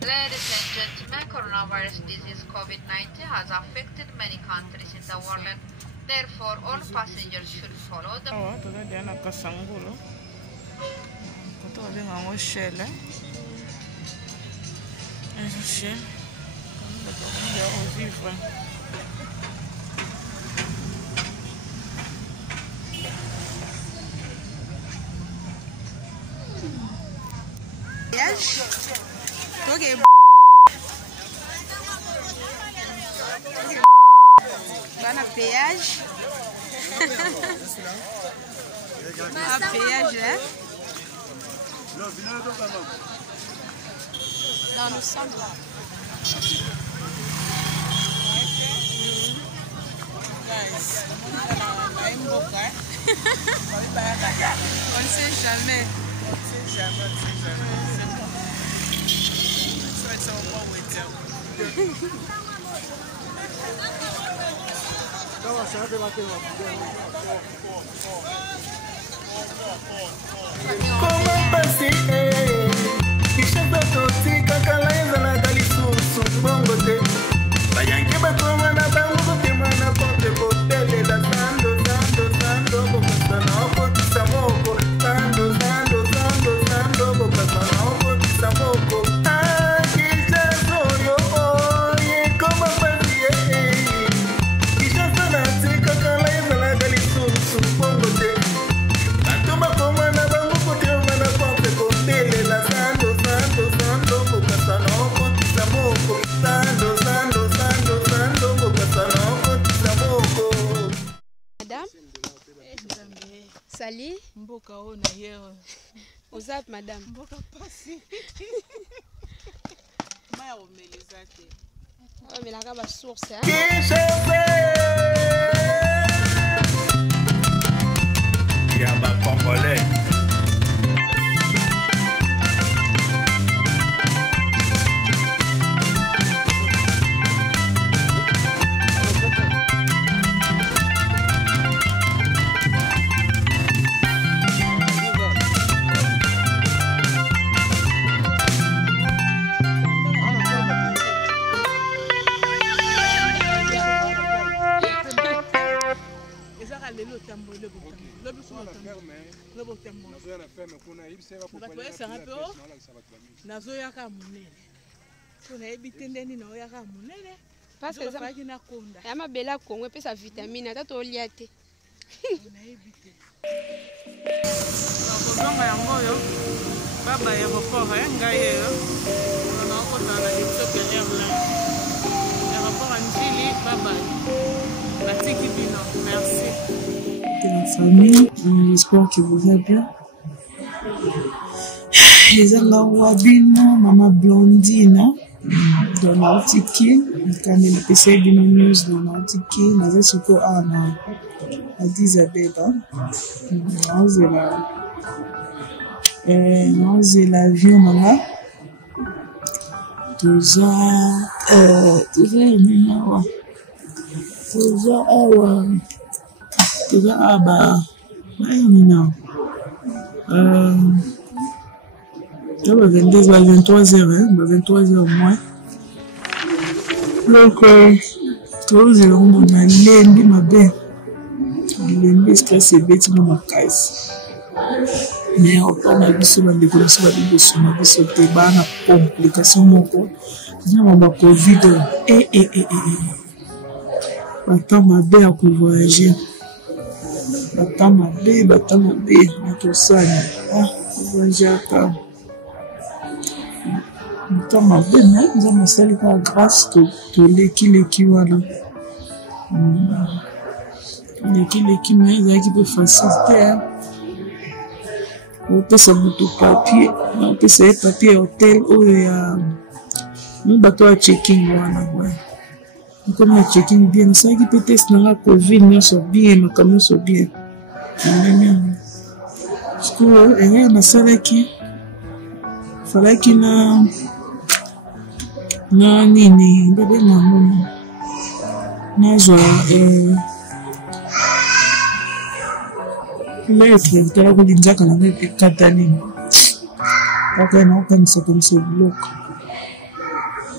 Ladies and gentlemen, coronavirus disease COVID-19 has affected many countries in the world, and therefore all passengers should follow the. Okay. Bana péage. Un péage, hein? Dans le centre. Guys, on ne sait jamais. Como passei, deixa eu tocar cacaleza na galisuço, bongo de, vai aqui para tomar na banco de mana ponte botele da sando, boca não pode samoco, sando, boca não pode samoco. Salut. Mboka ona yero. Uzap madame. Mboka pasi. Maya omelezate. Oh mais la raba source hein. Yaba congolais. Parce que ça y a ma belle à Congo et sa vitamine à tout liaté. Baba aéroport ngai on a kotana Ethiopia Airlines aéroport Anjili baba batiki bino merci. La famille, j'espère que vous allez bien. Les Wabino, Maman Blondine, dans l'Autiki, quand il PC Bino News dans l'Autiki, nous avons surtout à Addis Abeba. Nous avons l'avion là. Il va 23h moins. Donc, tous les gens ont l'aimé ma belle. L'aimé stress et bête dans ma case. Mais on a vu sur la décoration de son avis sauté, bah, la complication, mon corps. On a Covid. Attends ma belle pour voyager. Attends ma belle, tout ça. Voyager à temps. Attends ma belle, nous avons salé par grâce de l'équipe voilà. L'équipe, mais il peut faciliter. On peut s'abouter papier, on peut s'abouter papier hôtel où il y a un bateau à check-in voilà. Comme un check-in bien, ça qui peut être dans la Covid, mais sont bien, mais comme ils sont bien. Parce que il y a un seul qui fallait qu'il n'a nini bébé maman n'a joie le frère tala ko linzaka na ngai katani kaka na kanisa kanisa bloka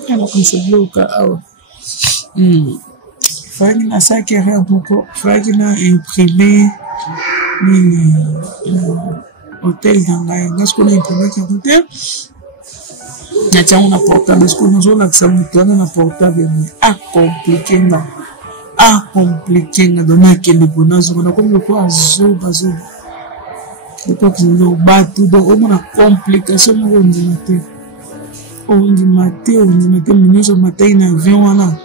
ana kanisa bloka awa faki na saki ya moko faki na imprimer ni hotel ngai ngasko na imprimer ki hotel na changu na portable ngasko nazo na ksamuto na portable compliqué na dona kele bonazo na ko ko azoba ko ko batu do o na complication mo ndimate miniso matai na avion wana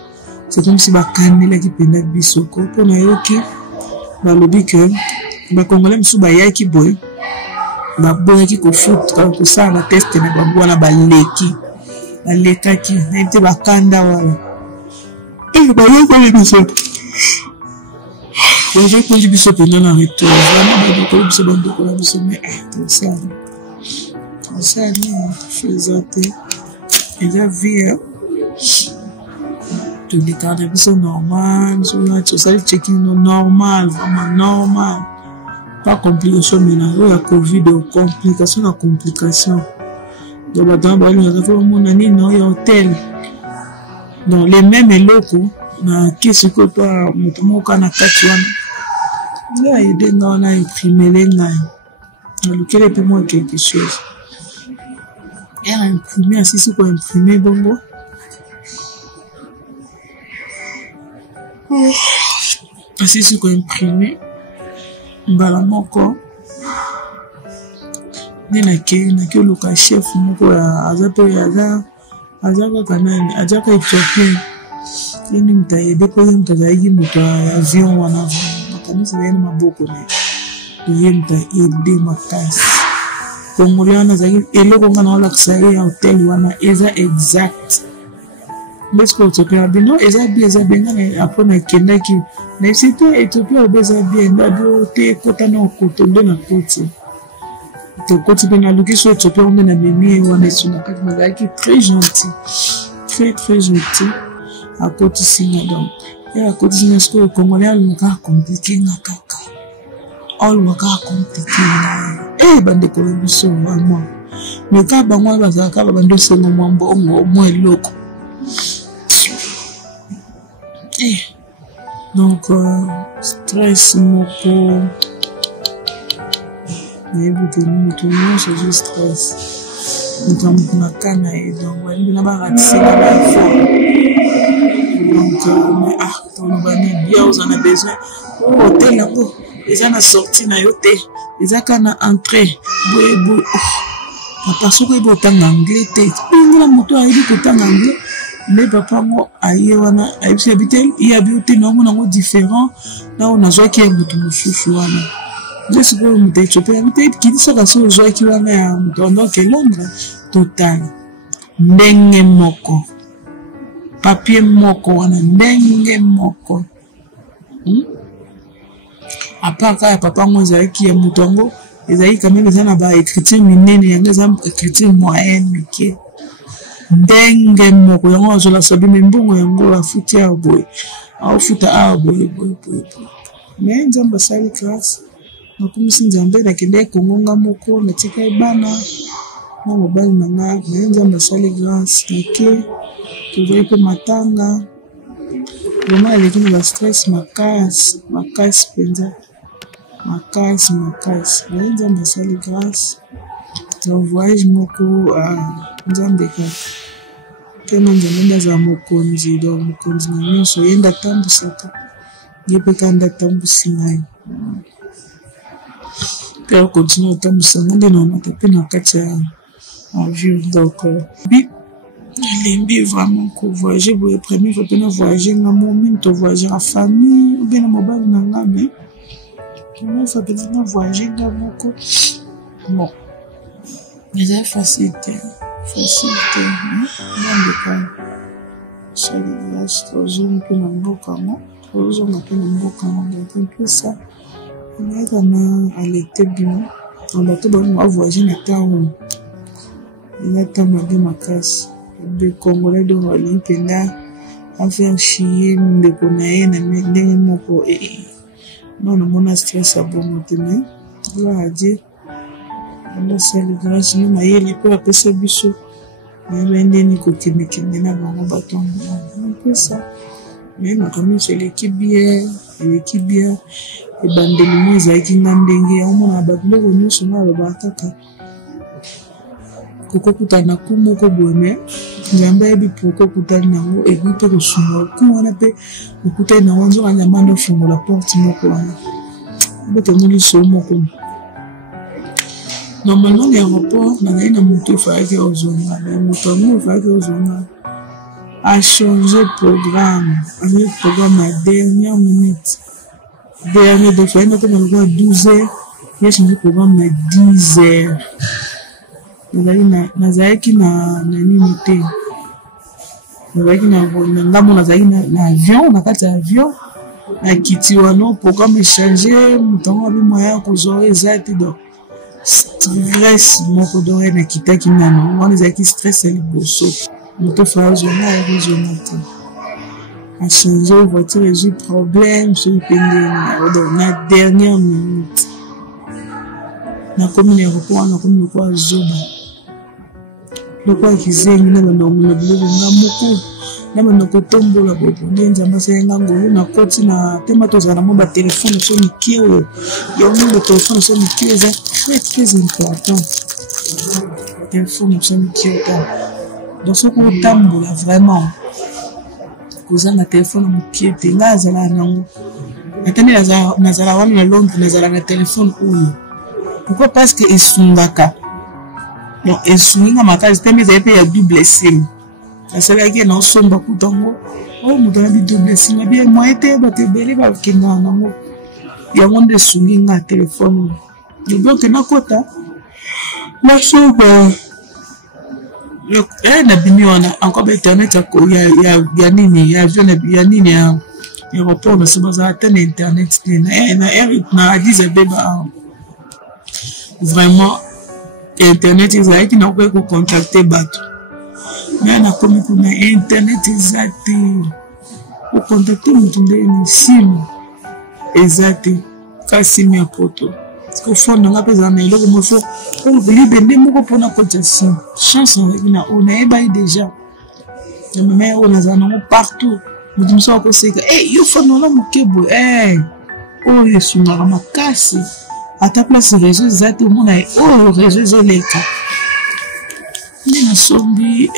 c'est comme si bakanela ki penda biso ko pona yoki balobi que ba congolais msu ba yaki boy ba boy ki ko foot ko sa na test na ba bwana balekaki na te bakanda wala ba yoko le biso j'ai conduit biso pendant la retour vraiment ba biso bando ko biso mais ça faisate et la vie tout les cas de biso normal so na to ça checking normal vraiment normal pas complication maintenant la covid complication na complication donc ba dans ba ni na ko mo na ni no ya hotel dans les mêmes locaux na kisi ko to mutumo kana kati wana ya ide na imprimer les ngai na lukele pe moi quelque chose elle a imprimé assis ko imprimer bongo assis ko imprimer mbala moko nina ke luka chef moko ya azapo ya azaka kanani azaka Ethiopien yeni mtaide kwa mtazaiji mta avion wana makanisa yana maboko ne yenta ide makasi kongoliana zaki eloko ngana wala kusaidia hotel wana eza exact lesko Ethiopia bino eza benga apona kenda ki na site Ethiopia beza bien ndabo te kota na kotondo na koti to koti bena lukiso Ethiopia on na memi wana suna kati mazaki très gentil très gentil à côté signa donc et à côté signa ce que congolais le cas compliqué na kaka all le cas compliqué bande ko biso vraiment mais ka bangwa bazaka bande sengo mwambo mo eloko donc stress moko mais tout le monde c'est juste stress donc na kana et donc wali na ba ratisi na ba donc mais on va bien on a besoin hôtel là ils en a sorti na yote ils a kana entrée boy papa soko ibo tanga anglais te ngila moto ayi ko tanga anglais mais papa mo ayi wana ayi habitel il y a beauté non ngo différent là on a joie qui est mutu mususu wana je sais pas mutu Ethiopia peut-être qui ça ka so joie qui wana ya donc Londres total ndenge moko papier moko wana ndenge moko apaka ya papa mo zaki ya mutongo ezali quand même ezana ba écriture minene yanga za écriture moyenne mike ndenge moko yango azola sabi mbongo yango afuti ya boy afuta boy mais nzamba sali classe nakumisi nzambe na kende kongonga moko na tika bana na mobali na nga mais nzamba sali grâce nake tu peux matanga vraiment avec une stress makasi penza makasi mais nzamba sali grâce na voyage moko nzambe ka tena nzambe za mokonzi do mokonzi na nyonso yenda tambusaka yepe kanda tambusi ngai te continue tambusa ngai na matape na kati ya avion donc lembi vraiment ko voyager pour premier fois pena voyager na moment to voyager en famille ou bien na mobile na nga mais comment ça peut dire voyager na moko bon mais facilité non de pas ça il reste toujours que na mboka mo toujours na pe na mboka mo donc tout ça on est dans à l'été bien on va tout bon voyager na temps il a tant de makasi de Congolais de l'Olympia à faire chier de Bonaye na ndenge moko non mon stress a bon maintenant gloire à Dieu. On a salué grâce nous na yeli pour apesa biso. Na ndeni kokemekeme na bango batongo. C'est ça. Mais ma famille c'est l'équipe bien, et bandeli mo ezaki na ndenge ya omona babiloko nyonso na babakaka. Koko kutana kumoko boye nzambe yebi poko kutana nango ebi pe kosunga ku wana pe okutana na wanzo wana mando fungola porte moko wana bote muli so moko normalement l'aéroport na moto faki ozonga na moto mo faki ozonga a changé programme avec programme à dernière minute de fois na comme à 12h il a changé programme à 10h. Nazaki na nini te nazaki na ngambo nazaki na avion na kati avion na kiti wana programme changer mutango abi moya kozora ezati donc stress moko dore na kitaki nano wana ezaki stress liboso moto fazo na région te a changer voiture résout problème sur pending na dernière minute na commune aéroport na commune kwa zoba le quoi qui zeng na banongo na biloko ngamoko na banoko tombola bobo ndenza masenga ngolo na koti na tema tozana mo ba téléphone so mikio ya mo téléphone so mikio za très important téléphone so mikio ta donc ce qu'on tambola vraiment kozanga téléphone mikio te ngazala nango atani nazala wana na Londres nazala na téléphone oyo pourquoi parce que esungaka donc esunga makazi teme za pe ya double sim asala ki na somba kutango o mudana bi double sim bien moi te ba te bele ba kinga nango ya monde sunga téléphone donc na kota la somba na bimi wana encore internet ya nini ya nini ya aéroport na soba za tene internet na Addis Abeba vraiment internet ezalaki na koki kocontacte bato me na komi kuna internet eza te kocontacte moto ndeni simu eza te ka simu ya poto kofonda nga mpe ezala na eloko mofo libe nde moko mpona kota simu chance azalaki na oyo nayebai déjà me oyo nazala nango partout moto mosu akoseka yo fondola moke boye oyo esungaka makasi ata place réseau ezati omona oyo réseau ezoleka nde nasombi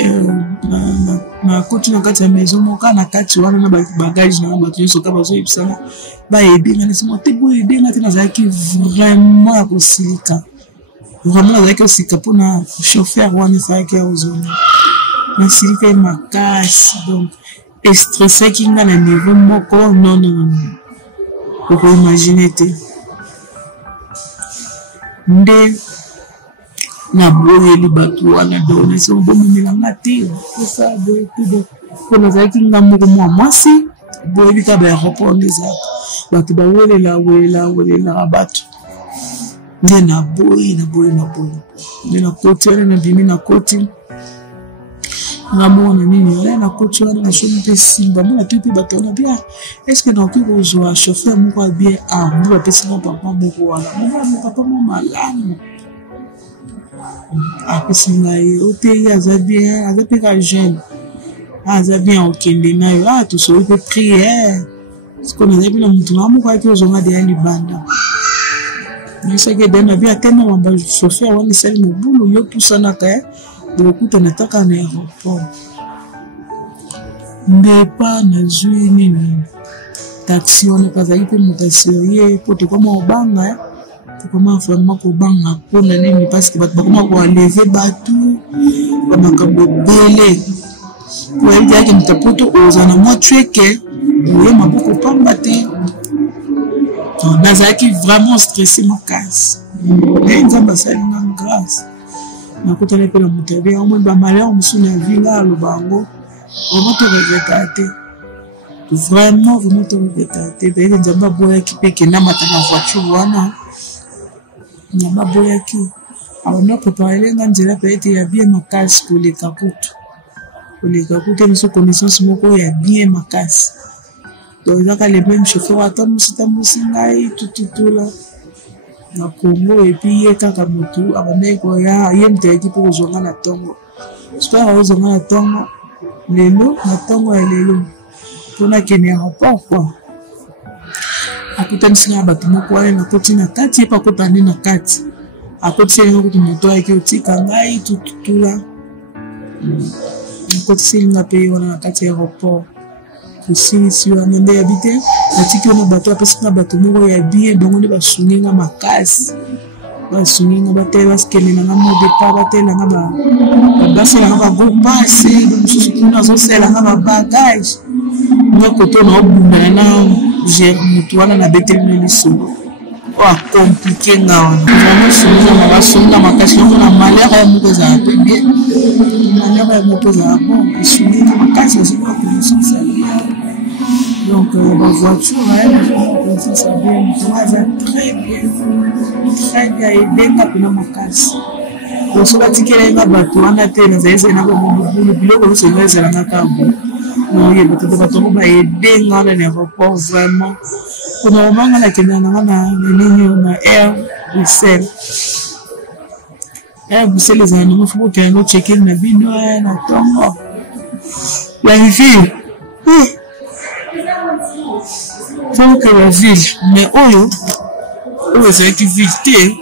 na koti na kati ya maison moko na kati wana na bagage na bato nyonso ka bazoyebisana bayebenga nasema te boyebenga te nazalaki vraiment ya kosilika vraiment nazalaki kosilika mpona chauffeur wana ezalaki ya ozonga nasilika ye makasi donc estressaki nga na niveau moko non okoimagine te nde na boyeli bato wana do nasi obomemelanga te osa boye te po nazalaki nga moko mwa mwasi boyebi ka baéroport nde ezalaka bato bawelelaka bato nde na boyi nde na koti wana nabimi na koti ngamona nini wala na koti wana nasomi mpe simba mona te mpe bato wana bia estce nakoki kozwa chauffeur moko abie nde bapesinga papa moko wana papa mo malamu apesinga ye oteyi aza bien aza mpe ka jeune aza bien okende na yo tosoli mpe priere siko naza mpe na motu na moko ayaki ozonga deya libanda nasaki edena bia te na mamba chauffeur wana esali mobulu yo pusanaka bokutana taka na aéroport ndepa nazwi nini taxi wana kazali mpe moto aserie po tokoma kobanga tokoma vraiment kobanga mpona nini parceke bato bakoma koaleve bato bamakambo ebele po yaki moto poto oza na mwa tweke oye maboko pamba te nazalaki vraiment stressé makasi nde nzambe asalinga grâce nakutana mpe na moto abe omoi bamalheur mosusu na vinga aloba yango vraiment toregreta te vraiment toregreta te peyeke nzambe aboyaki mpe kendamata na voiture wana nzambe aboyaki abandi apreparelenga nzela peyete ya bien makasi koleka kutu miso connaissance moko ya bien makasi donc ezaka le même chauffeur atambusi ngai tututula na Congo epi ye kaka motu abandaki koya ye moto ayaki mpo kozonga na ntongo soki akozonga na ntongo lelo na ntongo ya lelo mpona kende aéroport kua akutanisi na bato moko wana nakoti na kati ye mpe akota nde na kati akotisi elinga kutu moto ayaki otika ngai tututula nakotisi elinga mpe ye wana na kati ya aéroport kosilisi wana nde yabi te natiki wana bato apesi na bato moko ya bien bango nde basungi nga makasi basungi nga batele basikende nanga modepa batelanga baselanga bagopase mosusu kuna azoselanga babagage nga koto naobundana na motu wana nabeteli na lisolo oyo akomplike nga wana vraiment basunga makasi yango na malere ya moko ezala pe bien malere ya moko ezala bon esungi nga makasi azoka connaissance donc la voiture ça bien très bien aidé kapena makasi oso batikelenga bato wana te nazali na bamobulu biloko nyonso ngo ezalanga kabo oyeba tata bato ngo baedenga wana na aéroport vraiment mpona omanga nakendaka nanga na nini na air Bruxelles ezala nango fo kokela ngo check-in na bino na ntongo ya vie faut que la ville mais oyo ezalaki ville te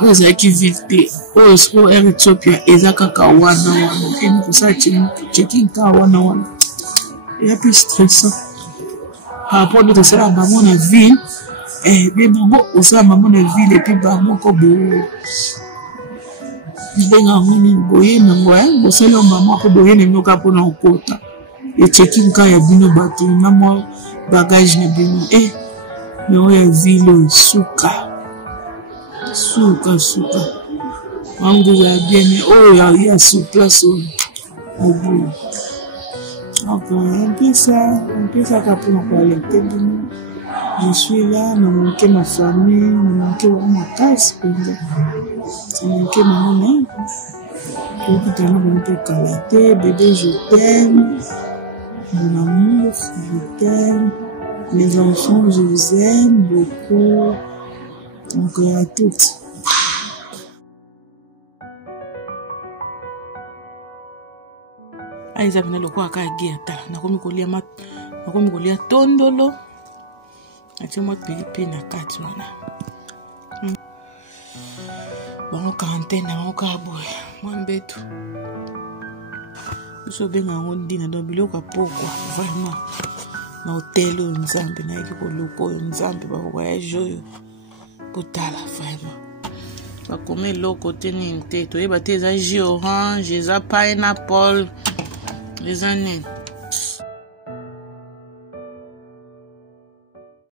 oyo ezalaki ville te oyo siko air Ethiopia eza kaka wana eni kosala check-in kaka wana eya mpe stressant rapport nde tosala bango na ville be bango osala bango na ville epuis bamoko benga yango nini boye nango bosali yo mama mpo boye nemioka mpona kokota echecking ka ya bino bato na mwa bagage na bino me oyo ya ville oyo suka wangu ya bien me oyo ya sur place oyo oboye donc un peu ça mpona koalerte bino je suis là na manke ma famille na manke ma makasi mpenza na manke manene okutana bango kala te bébé je t'aime mon amour je t'aime les enfants je vous aime beaucoup donc à toutes aiza pena lokola kaka ge ata nakomi kolia tondolo atie mwa pilipili na kati wana bango quarantaine na bango kaka boye mwa mbeto biso obenga yango ndina donc biloko apokwa vraiment na hotel oyo nzambe nayaki koluka oyo nzambe bakovoyage oyo potala vraiment bakoma eloko te nini te toyeba te eza jus orange eza pineapple eza nini